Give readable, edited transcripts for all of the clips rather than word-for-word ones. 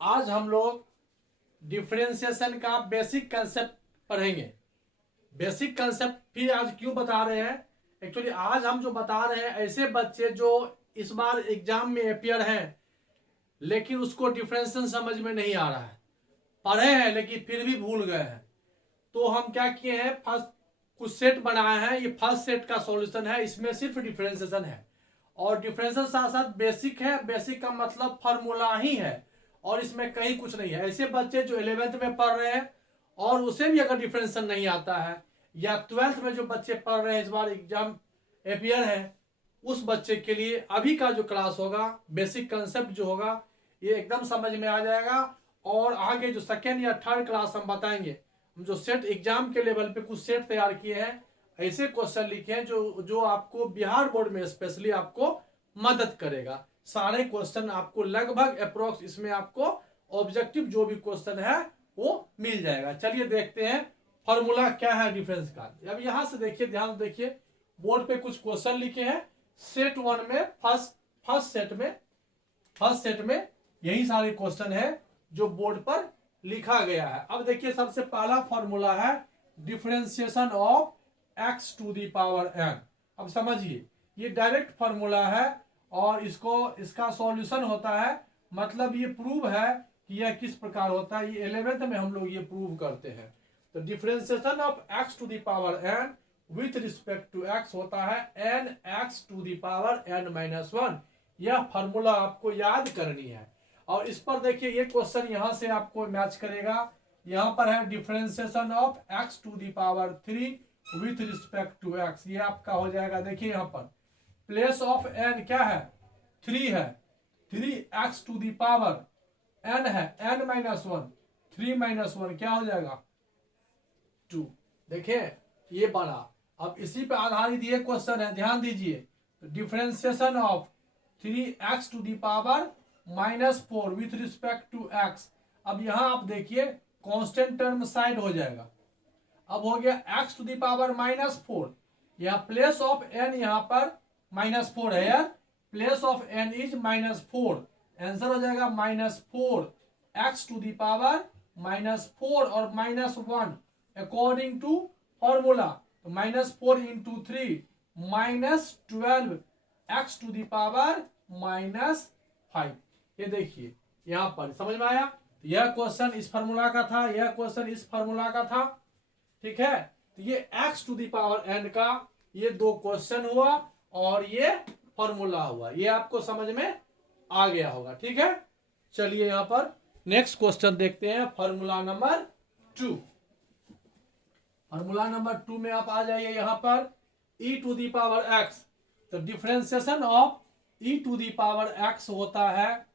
आज हम लोग डिफरेंशिएशन का बेसिक कंसेप्ट पढ़ेंगे। बेसिक कंसेप्ट फिर आज क्यों बता रहे हैं, एक्चुअली आज हम जो बता रहे हैं ऐसे बच्चे जो इस बार एग्जाम में अपियर हैं लेकिन उसको डिफरेंशिएशन समझ में नहीं आ रहा है, पढ़े हैं लेकिन फिर भी भूल गए हैं। तो हम क्या किए हैं, फर्स्ट कुछ सेट बनाए हैं। ये फर्स्ट सेट का सॉल्यूशन है, इसमें सिर्फ डिफरेंशिएशन है और डिफरेंशिएशन साथ साथ बेसिक है। बेसिक का मतलब फार्मूला ही है और इसमें कहीं कुछ नहीं है। ऐसे बच्चे जो 11th में पढ़ रहे हैं और उसे भी अगर डिफरेंशिएशन नहीं आता है, या 12th में जो बच्चे पढ़ रहे हैं इस बार एग्जाम अपियर है, उस बच्चे के लिए अभी का जो क्लास होगा, बेसिक कंसेप्ट जो होगा, ये एकदम समझ में आ जाएगा। और आगे जो सेकेंड या थर्ड क्लास हम बताएंगे, हम जो सेट एग्जाम के लेवल पे कुछ सेट तैयार किए हैं, ऐसे क्वेश्चन लिखे हैं जो जो आपको बिहार बोर्ड में स्पेशली आपको मदद करेगा। सारे क्वेश्चन आपको लगभग अप्रोक्स इसमें आपको ऑब्जेक्टिव जो भी क्वेश्चन है वो मिल जाएगा। चलिए देखते हैं फॉर्मूला क्या है डिफरेंस का। अब यहां से देखिए, ध्यान से देखिए, बोर्ड पे कुछ क्वेश्चन लिखे हैं सेट 1 में। फर्स्ट सेट में यही सारे क्वेश्चन है जो बोर्ड पर लिखा गया है। अब देखिए, सबसे पहला फॉर्मूला है differentiation of x to the power n। अब समझिए, ये डायरेक्ट फॉर्मूला है और इसका सॉल्यूशन होता है, मतलब ये प्रूव है कि यह किस प्रकार होता है। ये 11th में हम लोग ये प्रूव करते हैं। तो differentiation of x to the power n with respect to x होता है n x to the power n minus 1। यह फॉर्मूला आपको याद करनी है। और इस पर देखिए, ये क्वेश्चन यहां से आपको मैच करेगा। यहां पर है differentiation of x to the power 3 with respect to x। ये आपका हो जाएगा, देखिए यहां पर प्लेस ऑफ n क्या है, 3 है। 3x to the power n है n माइनस 1, 3 माइनस 1 क्या हो जाएगा 2। देखिए ये बना। अब इसी पे आधारित ये क्वेश्चन है, ध्यान दीजिए। Differentiation of 3x to the power minus 4 with respect to x। अब यहां आप देखिए कांस्टेंट टर्म साइड हो जाएगा। अब हो गया x to the power minus 4, यहां प्लेस ऑफ n यहां पर माइनस 4 है यार, place of n is minus 4। Answer हो जाएगा minus 4 x to the power minus 4 और माइनस 1 अकॉर्डिंग टू फॉर्मूला। तो minus 4 into 3 minus 12 x to the power minus 5। ये देखिए यहां पर समझ में आया। यह क्वेश्चन इस फार्मूला का था, यह क्वेश्चन इस फार्मूला का था, ठीक है। तो ये x to the power n का ये दो क्वेश्चन हुआ और ये फॉर्मूला हुआ। ये आपको समझ में आ गया होगा, ठीक है। चलिए यहां पर नेक्स्ट क्वेश्चन देखते हैं, फॉर्मूला नंबर 2। फॉर्मूला नंबर 2 में आप आ जाइए यहां पर e to the power x। तो differentiation of e to the power x होता है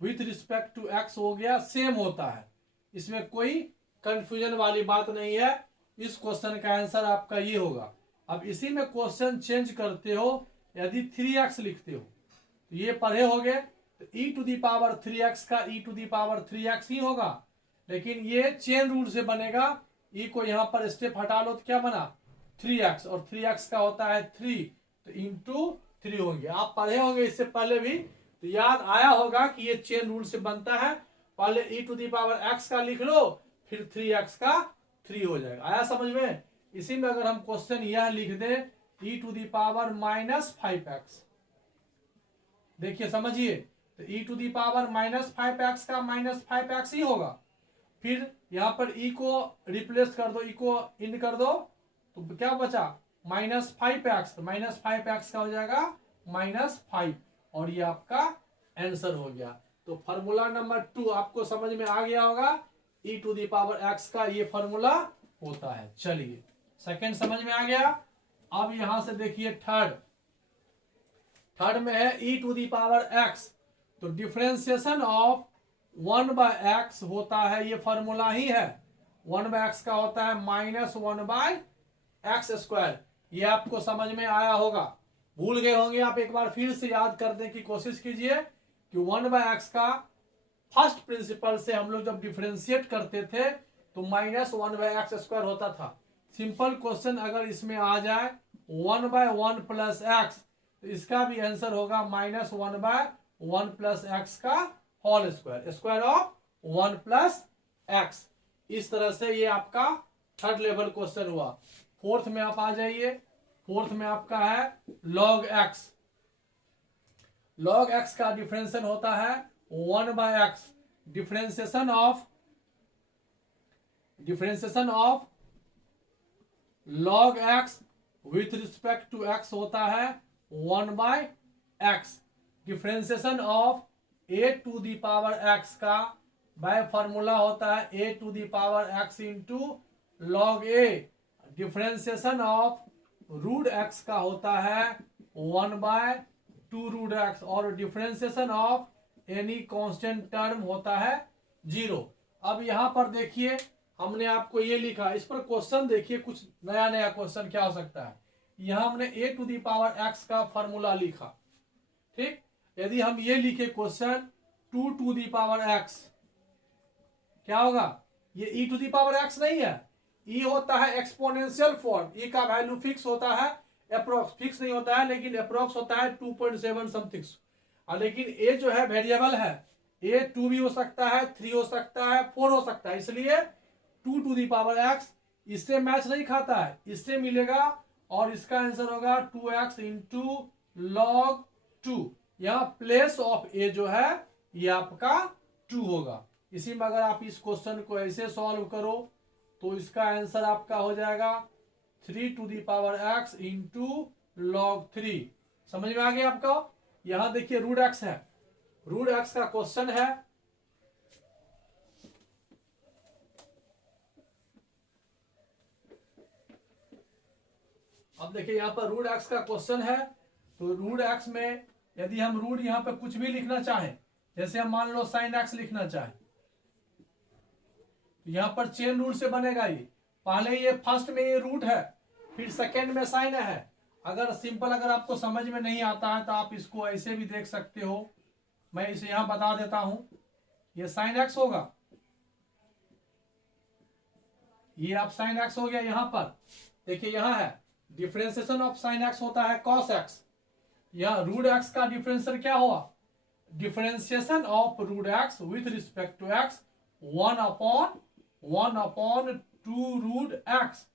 विथ रिस्पेक्ट टू x, हो गया सेम होता है, इसमें कोई कंफ्यूजन वाली बात नहीं है। इस क्वेश्चन का आंसर आपका ये होगा। अब इसी में क्वेश्चन चेंज करते हो, यदि 3x लिखते हो तो ये पढ़े होगे, तो e to the power 3x का e to the power 3x ही होगा। लेकिन ये चेन रूल से बनेगा, e को यहां पर स्टेप हटा लो तो क्या बना 3x, और 3x का होता है 3, तो इंटू 3 होंगे। आप पढ़े होंगे इससे पहले भी, तो याद आया होगा कि ये चेन रूल से बनता है। पहले e to the power x का लिख लो, फिर 3x का 3 हो जाएगा। आया समझ में। इसी में अगर हम क्वेश्चन यह लिख दें e to the power minus 5x, देखिए समझिए, तो e to the power minus 5x का माइनस 5x ही होगा। फिर यहां पर e को रिप्लेस कर दो, e को इन कर दो, तो क्या बचा माइनस 5x। माइनस 5x का हो जाएगा माइनस 5 और ये आपका आंसर हो गया। तो फॉर्मूला नंबर 2 आपको समझ में आ गया होगा, e to the power x का ये फॉर्मूला होता है। चलिए सेकंड समझ में आ गया। अब यहां से देखिए थर्ड में है e to the power x। तो डिफरेंशिएशन ऑफ 1/x होता है, ये फॉर्मूला ही है। 1/x का होता है माइनस 1/x स्क्वायर। ये आपको समझ में आया होगा, भूल गए होंगे आप, एक बार फिर से याद करने की कोशिश कीजिए कि 1/x का फर्स्ट प्रिंसिपल से हम लोग जब डिफरेंशिएट करते थे तो माइनस 1/x स्क्वायर होता था। सिंपल क्वेश्चन अगर इसमें आ जाए 1/1 प्लस x, तो इसका भी आंसर होगा माइनस 1/1 प्लस x का whole square, square of 1 plus x. इस तरह से ये आपका थर्ड लेवल क्वेश्चन हुआ। फोर्थ में आप आ जाइए। फोर्थ में आपका है लॉग एक्स। लॉग एक्स का डिफरेंशियल होता है 1 bye x. Differentiation of log x with respect to x होता है 1 bye x. Differentiation of a to the power x का बाय फॉर्मूला होता है ए to the power x into log a. Differentiation of root x का होता है 1 by 2 root x. और differentiation of any constant term होता है 0। अब यहां पर देखिए हमने आपको ये लिखा, इस पर क्वेश्चन देखिए, कुछ नया नया क्वेश्चन क्या हो सकता है। यहां हमने a to the power x का फॉर्मूला लिखा, ठीक। यदि हम ये लिखे question 2 to the power x, क्या होगा? ये e to the power x नहीं है, e होता है एक्सपोनेंशियल फॉर्म। e का वैल्यू फिक्स होता है, अप्रोक्स फिक्स नहीं होता है, लेकिन अप्रोक्स होता है 2.7 समथिंग। लेकिन a जो है वेरिएबल है, a 2 भी हो सकता है, 3 हो सकता है, 4 हो सकता है, इसलिए 2 टू द पावर एक्स इससे मैच नहीं खाता है, इससे मिलेगा। और इसका आंसर होगा 2x इंटू लॉग 2। यहाँ प्लेस ऑफ a जो है ये आपका 2 होगा। इसी में अगर आप इस क्वेश्चन को ऐसे सॉल्व करो तो इसका आंसर आपका हो जाएगा 3 to the power x into log 3। समझ में आ गया आपका? यहां देखिए रूट एक्स है, रूट एक्स का क्वेश्चन है। अब देखिए यहां पर रूट एक्स का क्वेश्चन है। तो रूट एक्स में यदि हम रूट यहां पर कुछ भी लिखना चाहें, जैसे हम मान लो साइन एक्स लिखना चाहें, तो यहां पर चेन रूट से बनेगा। ये पहले ये फर्स्ट में ये रूट है, फिर सेकेंड में साइन है। अगर सिंपल अगर आपको समझ में नहीं आता है तो आप इसको ऐसे भी देख सकते हो। मैं इसे यहां बता देता हूं, ये साइन एक्स होगा, ये आप साइन एक्स हो गया। यहां पर देखिए यहां है डिफरेंशिएशन ऑफ साइन एक्स होता है कॉस एक्स। यहां रूट एक्स का डिफरेंशियल क्या हुआ? Differentiation of root x with respect to x 1 upon 2 root x.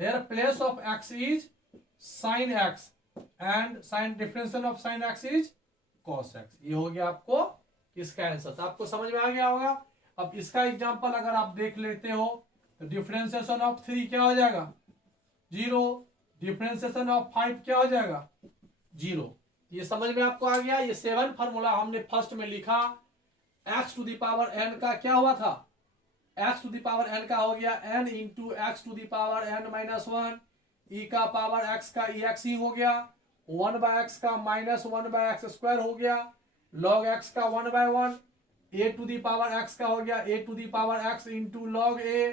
Here place of x is sin x and sin differential of sin x is cos x। ये हो गया आपको इसका answer. तो आपको समझ में आ गया होगा। अब इसका एग्जांपल अगर आप देख लेते हो तो डिफरेंशिएशन ऑफ 3 क्या हो जाएगा? 0। डिफरेंशिएशन ऑफ 5 क्या हो जाएगा? 0। ये समझ में आपको आ गया। ये 7 फॉर्मूला हमने फर्स्ट में लिखा। x to the power n का क्या हुआ था? x to the power n का हो गया n into x to the power n minus 1। e का पावर x का ex ही हो गया। 1 बाय एक्स का माइनस 1 बाय एक्स स्क्वायर हो गया। log x का 1 by 1। a to the power x का हो गया a to the power x into log a।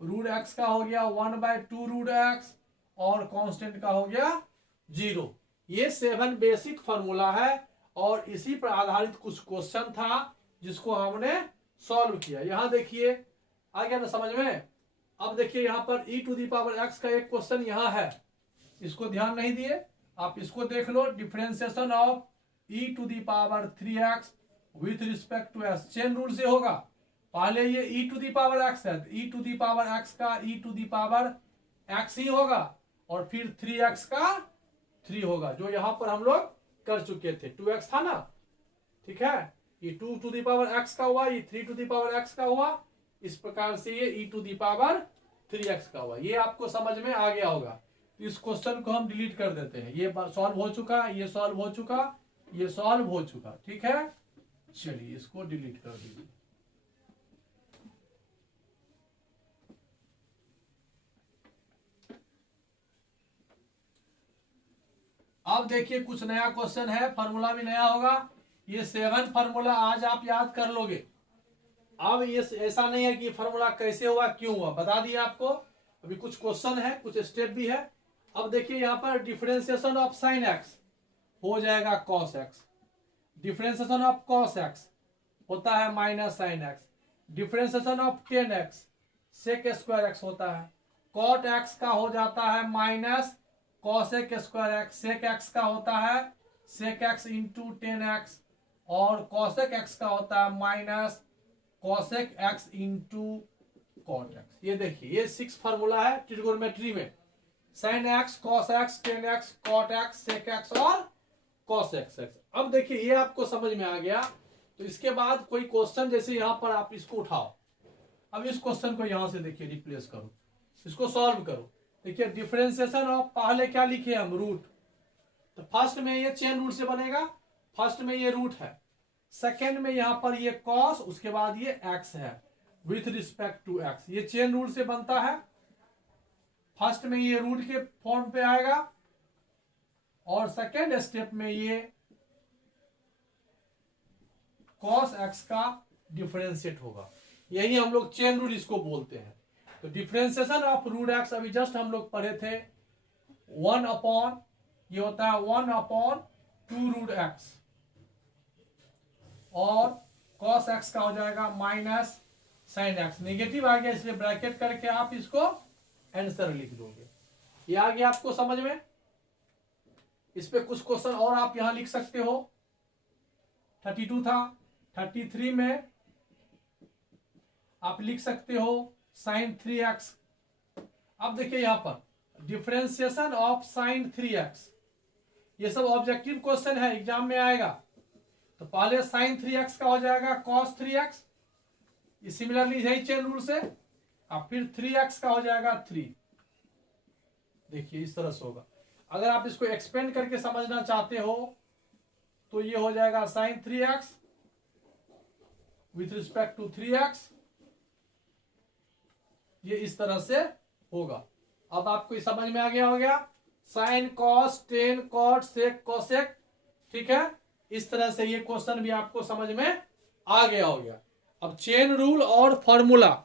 Root x का हो गया 1 बाय 2 रूट x और कांस्टेंट का हो गया 0। ये 7 बेसिक फॉर्मूला है और इसी पर आधारित कुछ क्वेश्चन था जिसको हमने सॉल्व किया। यहां देखिए आ गया ना समझ में? अब देखिए यहां पर e to the power x का एक क्वेश्चन यहां है, इसको ध्यान नहीं दिए, आप इसको देख लो। Differentiation of e to the power 3x with respect to s chain rule से होगा। पहले ये e to the power x है, e to the power x का e to the power x ही होगा और फिर 3x का 3 होगा, जो यहां पर हम लोग कर चुके थे। 2x था ना, ठीक है। ये 2 टू द पावर x का हुआ, ये 3 टू द पावर x का हुआ। इस प्रकार से ये e to the power 3x का हुआ। ये आपको समझ में आ गया होगा। तो इस क्वेश्चन को हम डिलीट कर देते हैं। ये सॉल्व हो चुका, ये सॉल्व हो चुका, ये सॉल्व हो चुका, ठीक है। चलिए इसको डिलीट कर दीजिए। अब देखिए कुछ नया क्वेश्चन है, फॉर्मूला भी नया होगा। ये 7 फॉर्मूला आज आप याद कर लोगे। अब ये ऐसा नहीं है कि फॉर्मूला कैसे हुआ क्यों हुआ, बता दिया आपको। अभी कुछ क्वेश्चन है, कुछ स्टेप भी है। अब देखिए यहाँ पर डिफरेंशिएशन ऑफ साइन एक्स हो जाएगा cos x. Differentiation of cos x होता है minus sine x. Differentiation of tan x sec square x होता है। कॉट एक्स का हो जाता है minus cosec square x. Sec x का होता है sec x into tan x. और कॉसेक एक्स का होता है minus cosec x into cot x. ये देखिए ये 6 फार्मूला है ट्रिगोनोमेट्री में, sine x, cos x, tan x, cot x, sec x और कॉस एक्स एक्स। अब देखिए ये आपको समझ में आ गया। तो इसके बाद कोई क्वेश्चन जैसे यहां पर आप इसको उठाओ, अब इस क्वेश्चन को यहां से देखिए रिप्लेस करो, इसको सॉल्व करो। देखिए डिफरेंशिएशन ऑफ, पहले क्या लिखे हम, रूट। तो फर्स्ट में ये चेन रूट से बनेगा, फर्स्ट में ये रूट है, सेकेंड में यहां पर ये कॉस, उसके बाद ये एक्स है विथ रिस्पेक्ट टू एक्स। ये चेन रूट से बनता है, फर्स्ट में ये रूट के फॉर्म पे आएगा और सेकेंड स्टेप में ये कॉस एक्स का डिफरेंशिएट होगा। यही हम लोग चेन रूल इसको बोलते हैं। तो डिफरेंशिएशन ऑफ रूट एक्स अभी जस्ट हम लोग पढ़े थे, 1 अपॉन, ये होता है 1 अपॉन 2 रूट एक्स और कॉस एक्स का हो जाएगा माइनस साइन एक्स। नेगेटिव आ गया इसलिए ब्रैकेट करके आप इसको आंसर लिख दोगे। ये आ गया आपको समझ में। इस पे कुछ क्वेश्चन और आप यहां लिख सकते हो। 32 था, 33 में आप लिख सकते हो साइन 3x। अब देखिए यहां पर डिफरेंशिएशन ऑफ साइन 3x, ये सब ऑब्जेक्टिव क्वेश्चन है, एग्जाम में आएगा। तो पहले साइन 3x का हो जाएगा कॉस 3x, ये सिमिलरली यही चेन रूल से। अब फिर 3x का हो जाएगा 3। देखिए इस तरह से होगा। अगर आप इसको एक्सपेंड करके समझना चाहते हो तो ये हो जाएगा sign 3x with respect to 3x, ये इस तरह से होगा। अब आपको ये समझ में आ गया, हो गया sine cos tan cot sec cosec, ठीक है। इस तरह से ये क्वेश्चन भी आपको समझ में आ गया हो गया। अब चेन रूल और फॉर्मूला,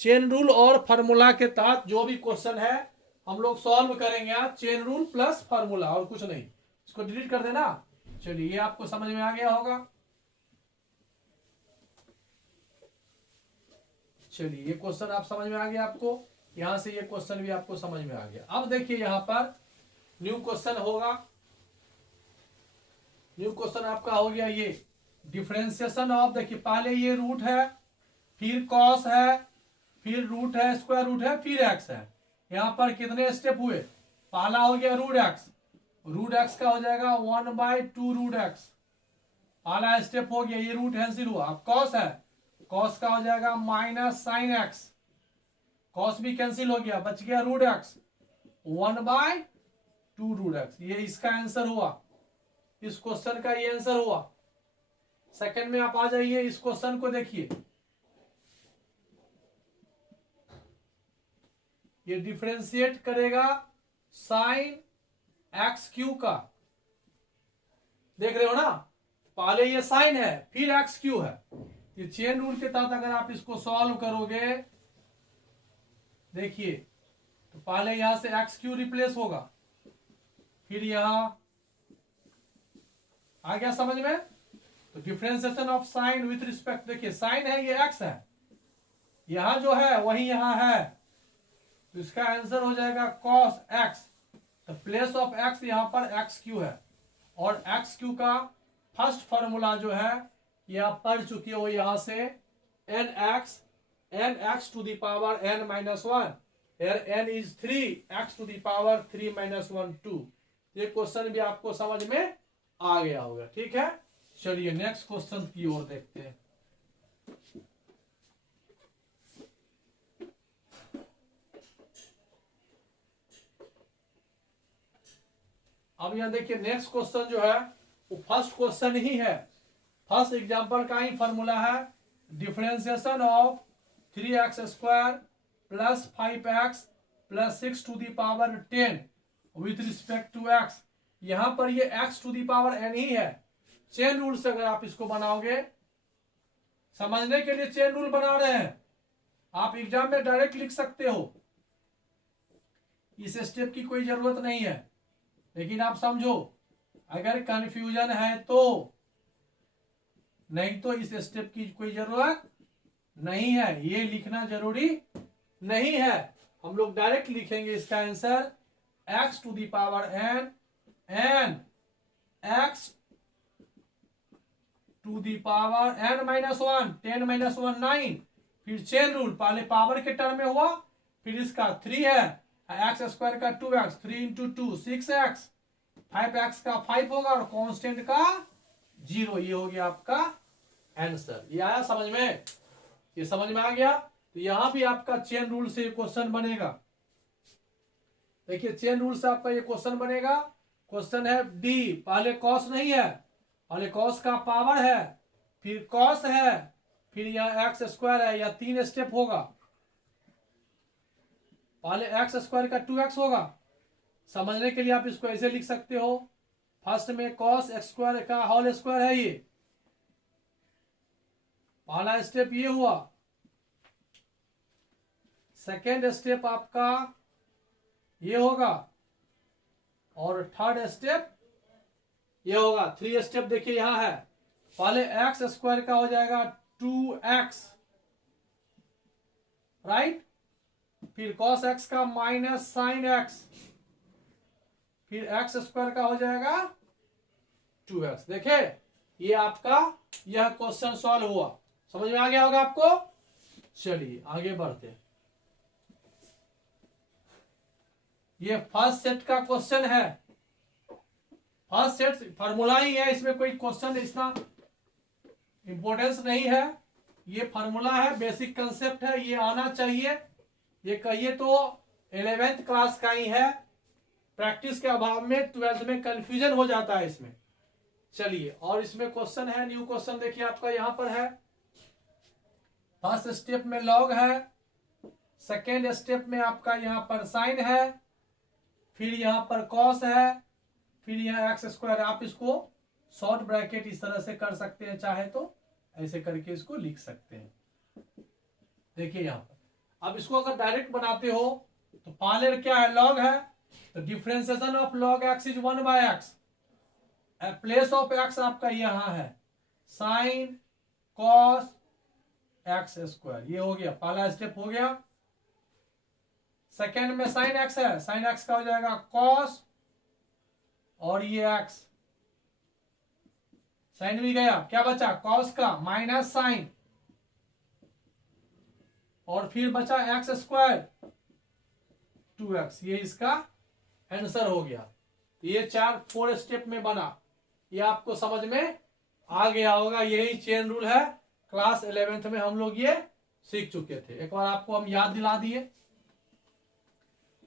चेन रूल और फॉर्मूला के तहत जो भी क्वेश्चन है हम लोग सॉल्व करेंगे। आप चेन रूल प्लस फॉर्मूला और कुछ नहीं, इसको डिलीट कर देना। चलिए ये आपको समझ में आ गया होगा। चलिए ये क्वेश्चन आप समझ में आ गया आपको, यहां से ये क्वेश्चन भी आपको समझ में आ गया। अब देखिए यहां पर न्यू क्वेश्चन होगा। न्यू क्वेश्चन आपका हो गया ये डिफरेंशिएशन ऑफ, देखिए पहले ये रूट है, फिर कॉस है, फिर रूट है, स्क्वायर रूट है, फिर एक्स है। यहां पर कितने स्टेप हुए, पहला हो गया रूट एक्स, रूट एक्स का हो जाएगा 1/2 रूट एक्स, पहला स्टेप हो गया, ये रूट कैंसिल हुआ। अब कॉस है, कॉस का हो जाएगा माइनस साइन एक्स, कॉस भी कैंसिल हो गया, बच गया रूट एक्स, 1/2 रूट एक्स। ये इसका आंसर हुआ, इस क्वेश्चन का ये आंसर हुआ। सेकंड में आप आ जाइए, इस क्वेश्चन को देखिए, ये डिफरेंशिएट करेगा साइन एक्स क्यू का, देख रहे हो ना, पहले ये साइन है फिर एक्स क्यू है। ये चेन रूल के तहत अगर आप इसको सॉल्व करोगे, देखिए तो पहले यहां से एक्स क्यू रिप्लेस होगा, फिर यहां आ गया समझ में। तो differentiation of sign with respect, देखिए साइन है ये एक्स है, यहां जो है वही यहां है, तो इसका आंसर हो जाएगा cos x। तो प्लेस ऑफ x यहां पर एक्स क्यू है, और एक्स क्यू का फर्स्ट फॉर्मूला जो है ये आप पढ़ चुके हो, यहां से n x to the power n minus 1, n is 3, x to the power 3 minus 1 2। ये क्वेश्चन भी आपको समझ में आ गया होगा, ठीक है। चलिए नेक्स्ट क्वेश्चन की ओर देखते हैं। अब यहां देखिए नेक्स्ट क्वेश्चन जो है वो फर्स्ट क्वेश्चन ही है, फर्स्ट एग्जांपल का ही फॉर्मूला है। Differentiation of 3x square plus 5x plus 6 to the power 10 with respect to x। यहां पर ये x to the power n ही है। चेन रूल से अगर आप इसको बनाओगे, समझने के लिए चेन रूल बना रहे हैं, आप एग्जाम में डायरेक्ट लिख सकते हो, इस स्टेप की कोई जरूरत नहीं है। लेकिन आप समझो, अगर कंफ्यूजन है तो, नहीं तो इस स्टेप की कोई जरूरत नहीं है, ये लिखना जरूरी नहीं है। हम लोग डायरेक्ट लिखेंगे इसका answer x to the power n, n x to the power n minus one, 10 minus one 9। फिर चेन रूल, पहले पावर के टर्म में हुआ, फिर इसका 3 है, एक्स स्क्वायर का 2x, 3 इंटू 2 6x, 5x का 5 होगा और कांस्टेंट का 0। ये हो गया आपका आंसर। ये आया समझ में? ये समझ में आ गया? तो यहां भी आपका चेन रूल से क्वेश्चन बनेगा। देखिए चेन रूल से आपका ये क्वेश्चन बनेगा। क्वेश्चन है डी, पहले कॉस नहीं है, पहले कॉस का पावर है, फिर कॉस है, फिर यहाँ एक्स स्क्वायर है, या 3 स्टेप होगा। पहले एक्स स्क्वायर का 2x होगा। समझने के लिए आप इसको ऐसे लिख सकते हो, फर्स्ट में कॉस एक्स स्क्वायर का होल स्क्वायर है, ये पहला स्टेप ये हुआ। सेकेंड स्टेप आपका ये होगा और थर्ड स्टेप ये होगा। 3 स्टेप देखिए यहां है। पहले एक्स स्क्वायर का हो जाएगा 2x, राइट। फिर cos x का माइनस साइन x, फिर एक्स स्क्वायर का हो जाएगा 2x। देखे ये आपका यह क्वेश्चन सॉल्व हुआ। समझ में आ गया होगा आपको? चलिए आगे बढ़ते हैं। ये फर्स्ट सेट का क्वेश्चन है। फर्स्ट सेट फार्मूला ही है, इसमें कोई क्वेश्चन इतना इंपॉर्टेंस नहीं है। ये फार्मूला है, बेसिक कंसेप्ट है, ये आना चाहिए। ये कहिए तो 11th क्लास का ही है। प्रैक्टिस के अभाव में 12th में कंफ्यूजन हो जाता है इसमें। चलिए, और इसमें क्वेश्चन है, न्यू क्वेश्चन देखिए आपका यहां पर है। फर्स्ट स्टेप में लॉग है, सेकेंड स्टेप में आपका यहां पर साइन है, फिर यहां पर कॉस है, फिर यहाँ एक्स स्क्वायर। आप इसको शॉर्ट ब्रैकेट इस तरह से कर सकते हैं, चाहे तो ऐसे करके इसको लिख सकते हैं। देखिए यहां पर अब इसको अगर डायरेक्ट बनाते हो तो पहले क्या है, लॉग है, तो differentiation of log x is 1/x। Place of x आपका यहां है साइन कॉस एक्स स्क्वायर। ये हो गया, पहला स्टेप हो गया। सेकेंड में साइन एक्स है, साइन एक्स का हो जाएगा कॉस, और ये एक्स साइन भी गया, क्या बचा, कॉस का माइनस साइन, और फिर बचा एक्स स्क्वायर 2x। ये इसका आंसर हो गया। तो ये 4 स्टेप में बना। ये आपको समझ में आ गया होगा। यही चेन रूल है, क्लास 11th में हम लोग ये सीख चुके थे। एक बार आपको हम याद दिला दिए।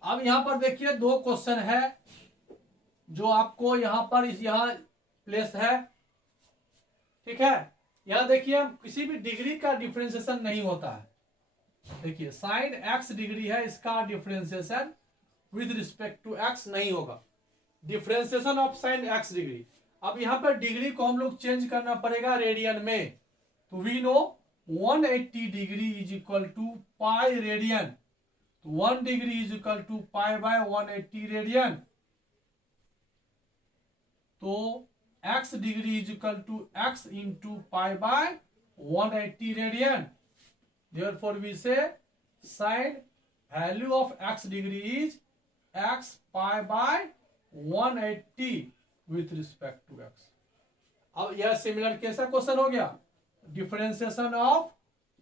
अब यहां पर देखिए 2 क्वेश्चन है जो आपको यहां पर यहां प्लेस है, ठीक है। यहां देखिए किसी भी डिग्री का डिफरेंशिएशन नहीं होता है। देखिए साइन x डिग्री है, इसका differentiation with respect to x नहीं होगा। Differentiation of sine x degree. अब यहां पर डिग्री को हम लोग चेंज करना पड़ेगा रेडियन में। तो we know 180 degree is equal to pi radian. तो 1 degree is equal to pi by 180 radian. तो x degree is equal to x into pi by 180 radian. Therefore we say sine value of x degree is x pi by 180 with respect to x। अब यह similar कैसा question हो गया, differentiation of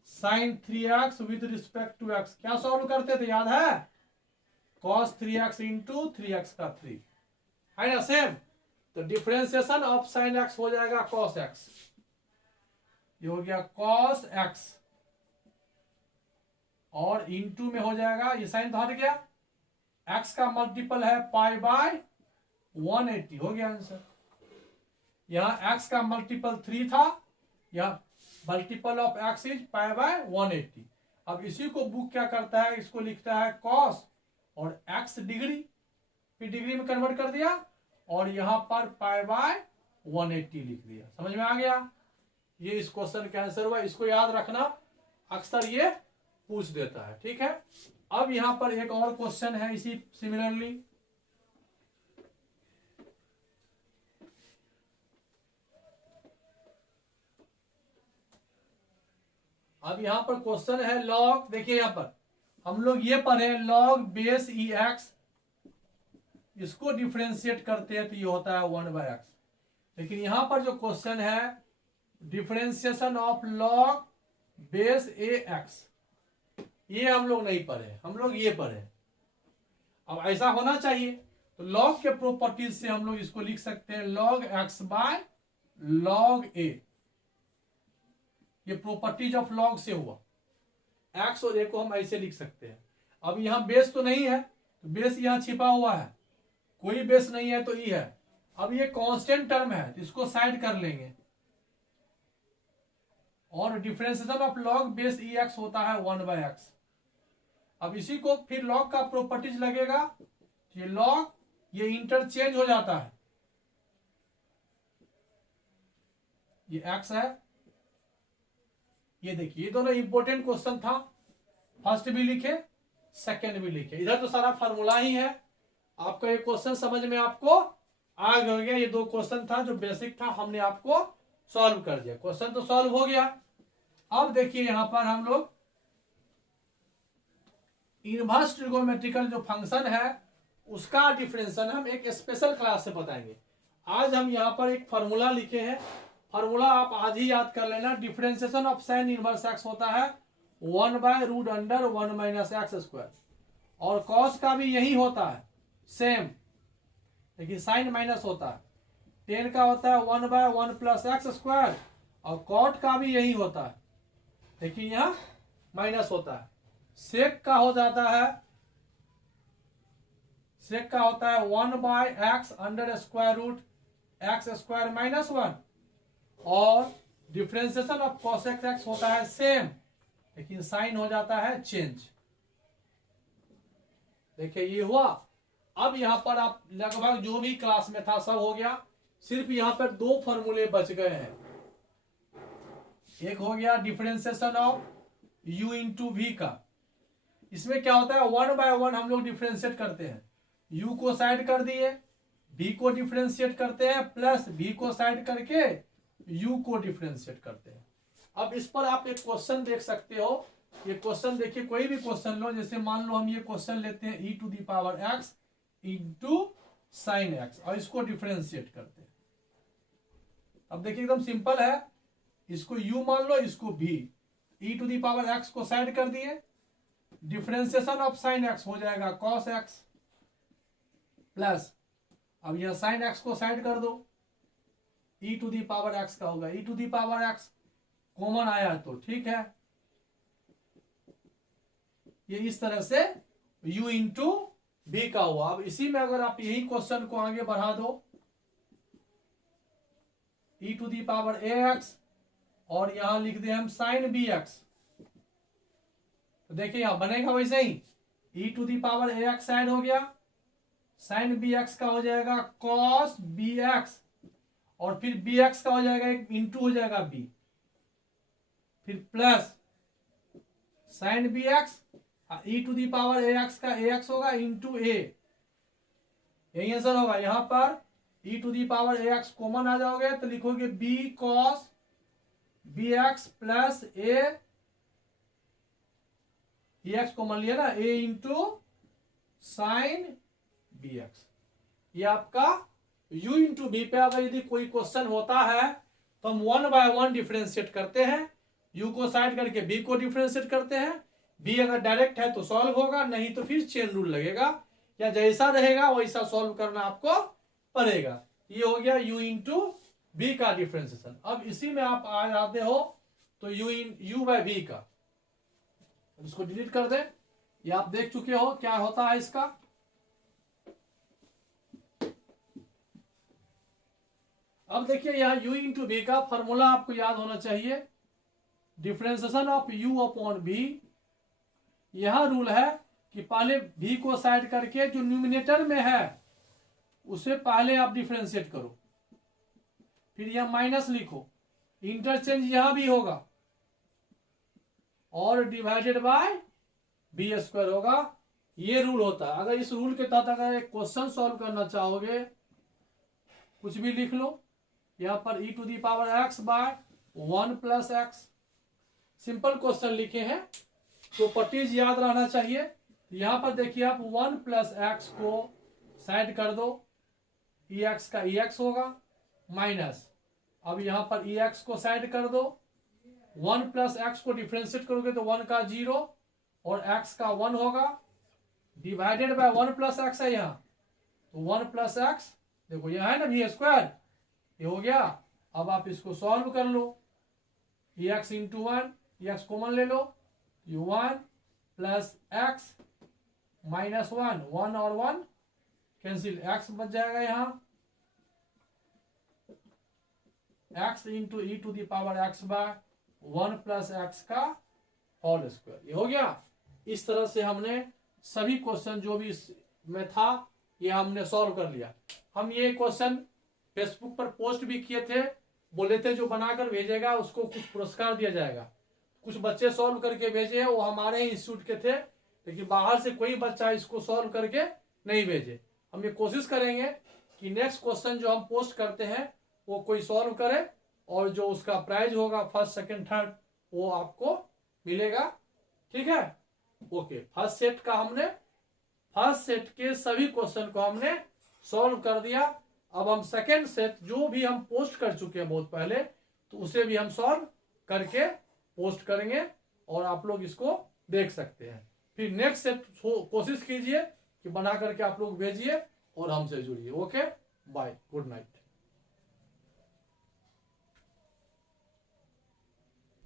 sine 3x with respect to x। क्या solve करते थे, याद है, cos 3x इंटू 3x का 3 है ना, सेम। तो डिफरेंशिएशन ऑफ साइन x हो जाएगा cos x। ये हो गया cos x, और इनटू में हो जाएगा, ये साइन तो हट गया, x का मल्टीपल है पाई बाय 180। हो गया आंसर। यहां x का मल्टीपल 3 था, यहां multiple of x is pi by 180। अब इसी को बुक क्या करता है, इसको लिखता है cos और x डिग्री, फिर डिग्री में कन्वर्ट कर दिया, और यहां पर पाई बाय 180 लिख दिया। समझ में आ गया? ये इस क्वेश्चन का आंसर हुआ। इसको याद रखना, अक्सर ये पूछ देता है, ठीक है। अब यहां पर एक और क्वेश्चन है इसी सिमिलरली। अब यहां पर क्वेश्चन है लॉग। देखिए यहां पर हम लोग ये पढ़े लॉग बेस ई एक्स, इसको डिफरेंशिएट करते हैं तो ये होता है 1/x। लेकिन यहां पर जो क्वेश्चन है differentiation of log base A x, ये हम लोग नहीं पढ़े, हम लोग ये पढ़े। अब ऐसा होना चाहिए, तो लॉग के प्रॉपर्टीज से हम लोग इसको लिख सकते हैं लॉग एक्स बाय लॉग ए। ये प्रॉपर्टीज ऑफ लॉग से हुआ, एक्स और ए को हम ऐसे लिख सकते हैं। अब यहां बेस तो नहीं है, तो बेस यहां छिपा हुआ है, कोई बेस नहीं है तो ई है। अब ये कांस्टेंट टर्म है, तो इसको साइड कर लेंगे, और differentiation of log base E x होता है 1/x। अब इसी को फिर लॉग का प्रॉपर्टीज लगेगा, ये लॉग ये इंटरचेंज हो जाता है, ये x है, ये देखिए, ये दोनों इंपॉर्टेंट क्वेश्चन था, फर्स्ट भी लिखे सेकंड भी लिखे। इधर तो सारा फार्मूला ही है, आपका ये क्वेश्चन समझ में आपको आ गया। ये दो क्वेश्चन था जो बेसिक था, हमने आपको सॉल्व कर दिया, क्वेश्चन तो सॉल्व हो गया। अब देखिए यहां पर हम लोग इनवर्स ट्रिगोनोमेट्रिकल जो फंक्शन है उसका डिफरेंशिएशन हम एक स्पेशल क्लास से बताएंगे। आज हम यहाँ पर एक फॉर्मूला लिखे हैं, फॉर्मूला आप आज ही याद कर लेना। Differentiation of sine inverse x होता है 1/√1 - x², और कॉस का भी यही होता है सेम, लेकिन साइन माइनस होता है। टेन का होता है 1/1 + x², और कॉट का भी यही होता है, देखिए यहाँ माइनस होता है। सेक का हो जाता है, सेक का होता है 1/x √(x² - 1), और डिफरेंशिएशन ऑफ cosec x होता है सेम, लेकिन साइन हो जाता है चेंज। देखिए ये हुआ। अब यहां पर आप लगभग जो भी क्लास में था सब हो गया, सिर्फ यहां पर दो फॉर्मूले बच गए हैं। एक हो गया डिफरेंशिएशन ऑफ u × v का, इसमें क्या होता है 1/1 हम लोग डिफरेंशिएट करते हैं, u को साइड कर दिए, v को डिफरेंशिएट करते हैं, प्लस v को साइड करके u को डिफरेंशिएट करते हैं। अब इस पर आप एक क्वेश्चन देख सकते हो, ये क्वेश्चन देखिए, कोई भी क्वेश्चन लो, जैसे मान लो हम ये क्वेश्चन लेते हैं e⁻x × sin x, और इसको डिफरेंशिएट करते हैं। अब देखिए एकदम सिंपल है, इसको u मान लो, इसको v, e⁻x को साइड कर दिए, डिफरेंशिएशन ऑफ साइन x हो जाएगा cos x, प्लस अब यह साइन x को साइड कर दो, e⁻x का होगा e⁻x, कॉमन आया तो ठीक है। ये इस तरह से u × v का हुआ। अब इसी में अगर आप यही क्वेश्चन को आगे बढ़ा दो, e⁻ax, और यहां लिख दे हम sin bx, तो देखिए यहां बनेगा वैसे ही, e⁻ax साइड हो गया, sin bx का हो जाएगा cos bx, और फिर bx का हो जाएगा एक इंटू हो जाएगा b, फिर प्लस sin bx, e⁻ax का ax होगा इंटू a, यही आंसर होगा। यहां पर e⁻ax कॉमन आ जाओगे तो लिखोगे b cos bx plus a, x common लिया ना, a इंटू साइन bx। ये आपका u × b पे अगर यदि कोई क्वेश्चन होता है तो हम 1/1 डिफरेंशिएट करते हैं, u को साइड करके b को डिफरेंशिएट करते हैं। b अगर डायरेक्ट है तो सॉल्व होगा, नहीं तो फिर चेन रूल लगेगा, या जैसा रहेगा वैसा सॉल्व करना आपको पड़ेगा। ये हो गया u × b का डिफरेंशिएशन। अब इसी में आप आ जाते हो तो u/v का, इसको डिलीट कर दे, ये आप देख चुके हो क्या होता है इसका। अब देखिए यहाँ u × v का फॉर्मूला आपको याद होना चाहिए, डिफरेंशिएशन ऑफ u/v। यह रूल है कि पहले v को साइड करके जो न्यूमिनेटर में है उसे पहले आप डिफरेंशिएट करो, फिर यह माइनस लिखो, इंटरचेंज यहां भी होगा, और डिवाइडेड बाय b² होगा। ये रूल होता है। अगर इस रूल के तहत अगर एक क्वेश्चन सॉल्व करना चाहोगे, कुछ भी लिख लो, यहां पर e⁻x bye 1 + x, simple question लिखे हैं, प्रॉपर्टीज याद रहना चाहिए। यहां पर देखिए आप 1 + x को साइड कर दो, ex का ex होगा, माइनस अब यहाँ पर ई एक्स को साइड कर दो, 1 प्लस एक्स को डिफ्रेंशिएट करोगे तो 1 का 0 और एक्स का 1 होगा, डिवाइडेड बाय 1 प्लस एक्स है यहाँ, तो 1 प्लस एक्स, देखो यहाँ है ना वी स्क्वायर, ये हो गया। अब आप इसको सॉल्व कर लो, ई एक्स इंटू 1, ई एक्स कॉमन ले लो, ये 1 प्लस एक्स माइनस 1, 1 और 1 कैंसिल, एक्स बच जाएगा यहाँ, x into e to the power x by 1 plus x का होल स्क्वायर, ये हो गया। इस तरह से हमने सभी क्वेश्चन जो भी में था ये हमने सॉल्व कर लिया। हम ये क्वेश्चन फेसबुक पर पोस्ट भी किए थे, बोले थे जो बनाकर भेजेगा उसको कुछ पुरस्कार दिया जाएगा। कुछ बच्चे सॉल्व करके भेजे हैं, वो हमारे ही इंस्टीट्यूट के थे, लेकिन बाहर से कोई बच्चा इसको सॉल्व करके नहीं भेजे। हम ये कोशिश करेंगे कि नेक्स्ट क्वेश्चन जो हम पोस्ट करते हैं वो कोई सॉल्व करे, और जो उसका प्राइज होगा फर्स्ट सेकंड थर्ड वो आपको मिलेगा, ठीक है। ओके, फर्स्ट सेट का हमने फर्स्ट सेट के सभी क्वेश्चन को हमने सॉल्व कर दिया। अब हम सेकंड सेट जो भी हम पोस्ट कर चुके हैं बहुत पहले, तो उसे भी हम सॉल्व करके पोस्ट करेंगे और आप लोग इसको देख सकते हैं। फिर नेक्स्ट सेट कोशिश कीजिए कि बना करके आप लोग भेजिए और हमसे जुड़िए। Okay, bye, good night.